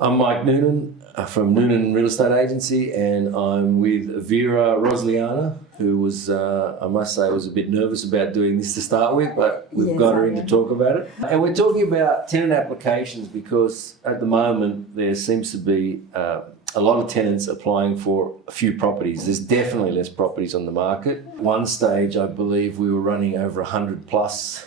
I'm Mike Noonan from Noonan Real Estate Agency, and I'm with Vera, Rosliana, who was, I must say, was a bit nervous about doing this to start with, but we've got her in to talk about it. And we're talking about tenant applications because at the moment there seems to be a lot of tenants applying for a few properties. There's definitely less properties on the market. One stage, I believe we were running over 100 plus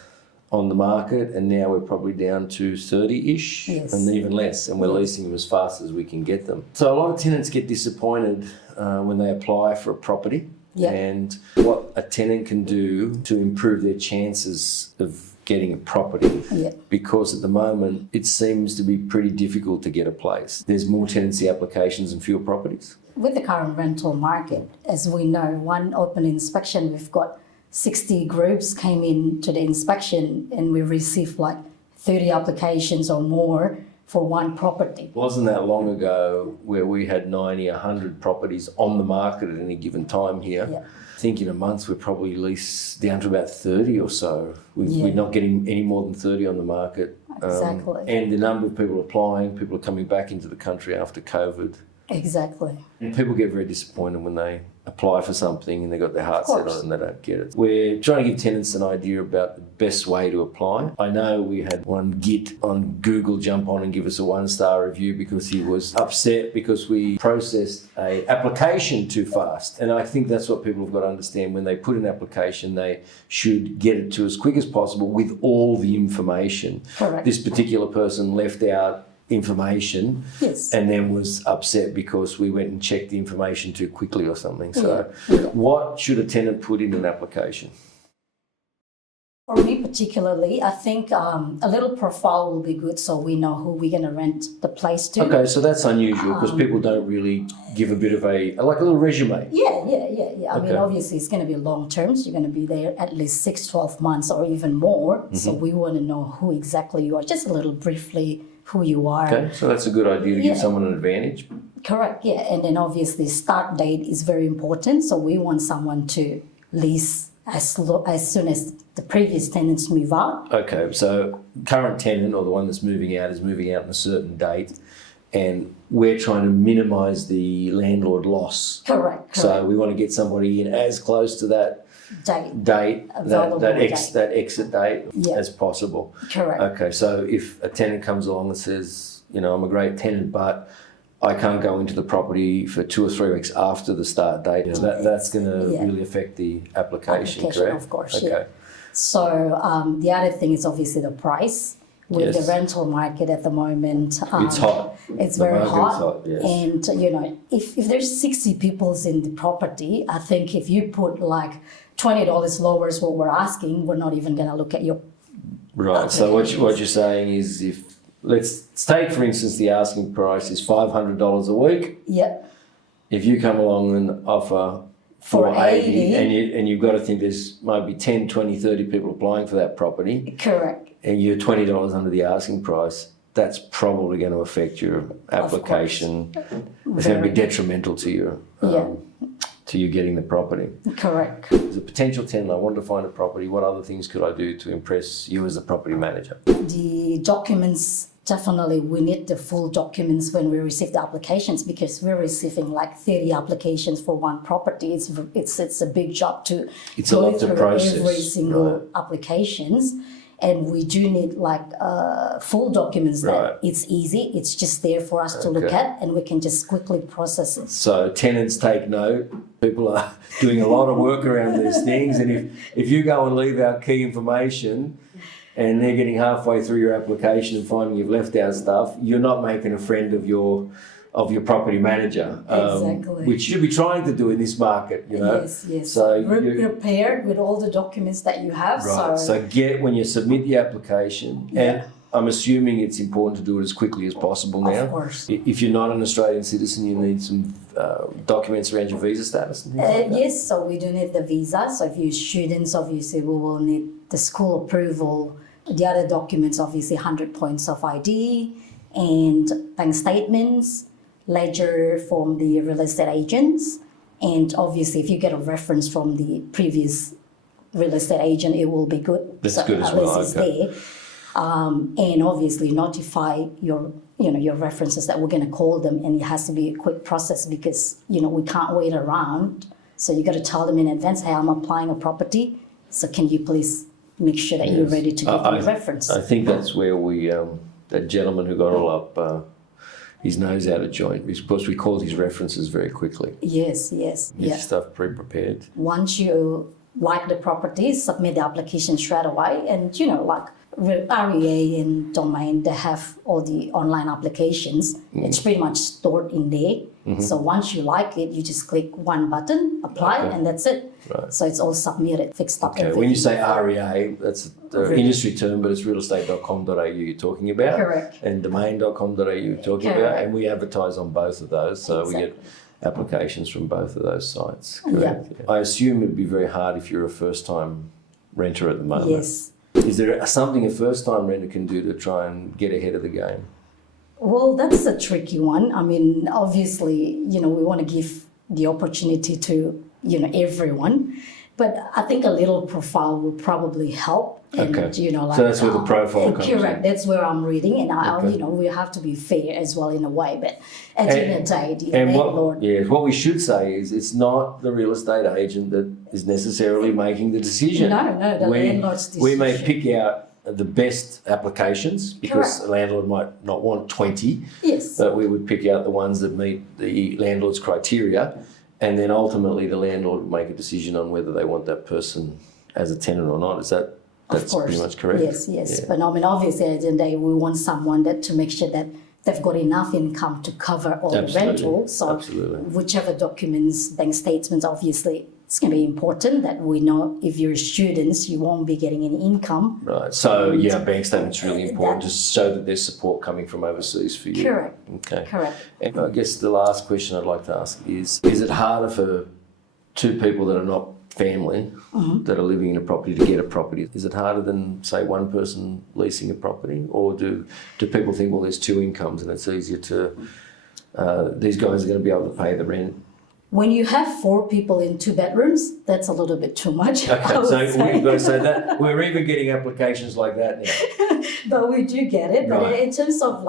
on the market, and now we're probably down to 30-ish, and even less, and we're leasing them as fast as we can get them. So a lot of tenants get disappointed when they apply for a property, and what a tenant can do to improve their chances of getting a property, because at the moment it seems to be pretty difficult to get a place. There's more tenancy applications and fewer properties. With the current rental market, as we know, one open inspection, we've got 60 groups came in to the inspection, and we received like 30 applications or more for one property. Wasn't that long ago where we had 90, 100 properties on the market at any given time here. I think in a month we're probably at least down to about 30 or so. We're not getting any more than 30 on the market. Exactly. And the number of people applying, people are coming back into the country after COVID. Exactly. And people get very disappointed when they apply for something and they've got their heart set on it and they don't get it. We're trying to give tenants an idea about the best way to apply. I know we had one git on Google jump on and give us a 1-star review because he was upset because we processed an application too fast. And I think that's what people have got to understand. When they put an application, they should get it to as quick as possible with all the information. Correct. This particular person left out information and then was upset because we went and checked the information too quickly or something. So what should a tenant put in an application? For me particularly, I think a little profile will be good so we know who we're going to rent the place to. Okay, so that's unusual because people don't really give a bit of a little resume. I mean, obviously it's going to be long term, so you're going to be there at least 6-12 months or even more. So we want to know who exactly you are, just a little briefly who you are. Okay, so that's a good idea to give someone an advantage. Correct, and then obviously start date is very important. So we want someone to lease as soon as the previous tenants move out. Okay, so current tenant or the one that's moving out is moving out on a certain date, and we're trying to minimise the landlord loss. Correct. So we want to get somebody in as close to that date, that exit date as possible. Correct. Okay, so if a tenant comes along and says, you know, I'm a great tenant, but I can't go into the property for 2 or 3 weeks after the start date, that's going to really affect the application, correct? Of course, So the other thing is obviously the price. With the rental market at the moment, it's hot. It's very hot. And you know, if there's 60 people in the property, I think if you put like $20 lower is what we're asking, we're not even going to look at your. Right. So what you're saying is, if let's take for instance the asking price is $500 a week. If you come along and offer $480 and you've got to think there's maybe 10, 20, 30 people applying for that property. Correct. And you're $20 under the asking price, that's probably going to affect your application. It's going to be detrimental to your to you getting the property. Correct. As a potential tenant, I want to find a property. What other things could I do to impress you as a property manager? The documents, definitely we need the full documents when we receive the applications, because we're receiving like 30 applications for one property. It's a big job to go through every single applications. And we do need like full documents that it's easy. It's just there for us to look at, and we can just quickly process it. So tenants take note. People are doing a lot of work around these things. And if you go and leave out key information and they're getting halfway through your application and finding you've left out stuff, you're not making a friend of your property manager, which you'll be trying to do in this market, you know. Yes. So you're prepared with all the documents that you have. Right. So when you submit the application, and I'm assuming it's important to do it as quickly as possible now. Of course. If you're not an Australian citizen, you need some documents around your visa status and things like that. Yes, so we do need the visa. So if you're students, obviously we will need the school approval. The other documents, obviously 100 points of ID and bank statements, ledger from the real estate agents, and obviously if you get a reference from the previous real estate agent, it will be good. That's good as well. At least it's there. and obviously notify your references that we're going to call them, and it has to be a quick process because we can't wait around. So you got to tell them in advance, hey, I'm applying a property, so can you please make sure that you're ready to give them a reference? I think that's where that gentleman who got all up his nose out of joint, because we called his references very quickly. Yes. His stuff pre-prepared. Once you like the property, submit the application straight away, and like REA and Domain, they have all the online applications. It's pretty much stored in there. So once you like it, you just click one button, apply, and that's it. Right. So it's all submitted, fixed up. Okay. When you say REA, that's the industry term, but it's realestate.com.au you're talking about. Correct. And domain.com.au you're talking about. And we advertise on both of those, so we get applications from both of those sites. Correct. Yeah. I assume it'd be very hard if you're a first-time renter at the moment. Yes. Is there something a first-time renter can do to try and get ahead of the game? Well, that's a tricky one. I mean, obviously, we want to give the opportunity to, everyone. But I think a little profile will probably help. And, so that's where the profile comes correct. in. That's where I'm reading. And, we have to be fair as well in a way. But at the end of the day, the landlord... What we should say is it's not the real estate agent that is necessarily making the decision. No, the landlord's decision. We may pick out the best applications because the landlord might not want 20. Yes. But we would pick out the ones that meet the landlord's criteria, and then ultimately the landlord would make a decision on whether they want that person as a tenant or not. That's pretty much correct? Yes. Yeah. But I mean, obviously at the end of the day, we want someone to make sure that they've got enough income to cover all the rental. So whichever documents, bank statements, obviously it's going to be important that we know if you're students, you won't be getting any income. Right. So, bank statement's really important to show that there's support coming from overseas for you. Correct. Okay. Correct. And I guess the last question I'd like to ask is it harder for two people that are not family that are living in a property to get a property? Is it harder than, say, one person leasing a property? Or do people think, well, there's two incomes and it's easier to, these guys are going to be able to pay the rent? When you have 4 people in 2 bedrooms, that's a little bit too much. Okay, so we've got to say that. We're even getting applications like that now. But we do get it. But in terms of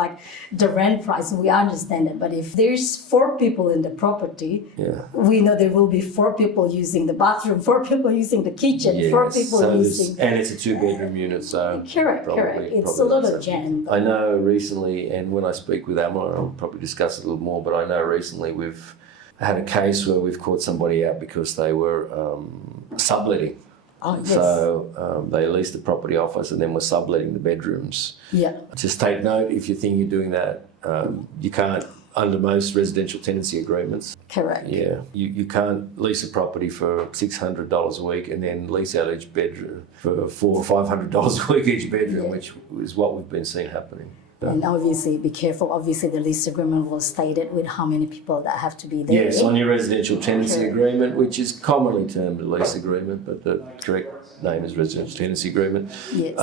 the rent price, we understand it. But if there's 4 people in the property, we know there will be 4 people using the bathroom, 4 people using the kitchen, 4 people using... And it's a 2-bedroom unit, so... Correct. It's a lot of jam. I know recently, and when I speak with Amela, I'll probably discuss it a little more, but I know recently we've had a case where we've caught somebody out because they were subletting. Oh, yes. So they leased the property off us and then were subletting the bedrooms. Yeah. Just take note, if you think you're doing that, you can't, under most residential tenancy agreements. Correct. Yeah. You can't lease a property for $600 a week and then lease out each bedroom for $400 or $500 a week each bedroom, which is what we've been seeing happening. And obviously, be careful. Obviously, the lease agreement will state it with how many people that have to be there. Yes, on your residential tenancy agreement, which is commonly termed a lease agreement, but the correct name is residential tenancy agreement. Yes.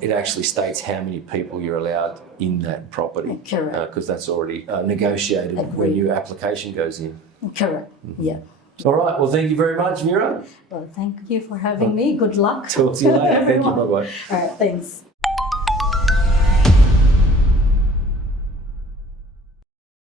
It actually states how many people you're allowed in that property. Correct. Because that's already negotiated when your application goes in. Correct. Yeah. All right. Well, thank you very much, Vera. Well, thank you for having me. Good luck. Talk to you later. Thank you. Bye-bye. All right. Thanks.